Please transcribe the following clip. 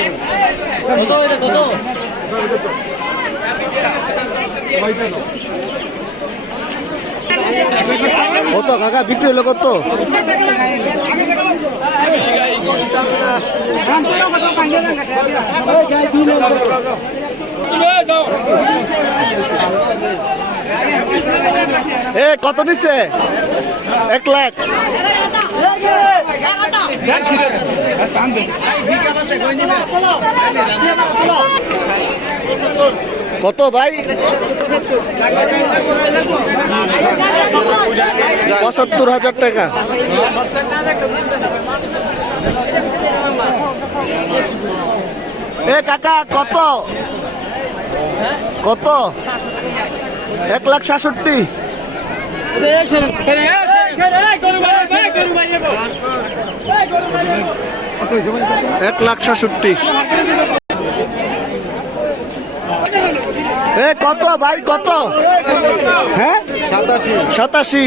কত? এটা কত? কত? কাকা বিক্রি হলো কত? এ কত নিচ্ছে এক লাখ। কত ভাই? পঁচাত্তর হাজার টাকা। এ কাকা কত? কত? এক লাখ সাতষট্টি। এক লাখ সাতষট্টি। এ কত ভাই কত? হ্যাঁ? সাতাশি।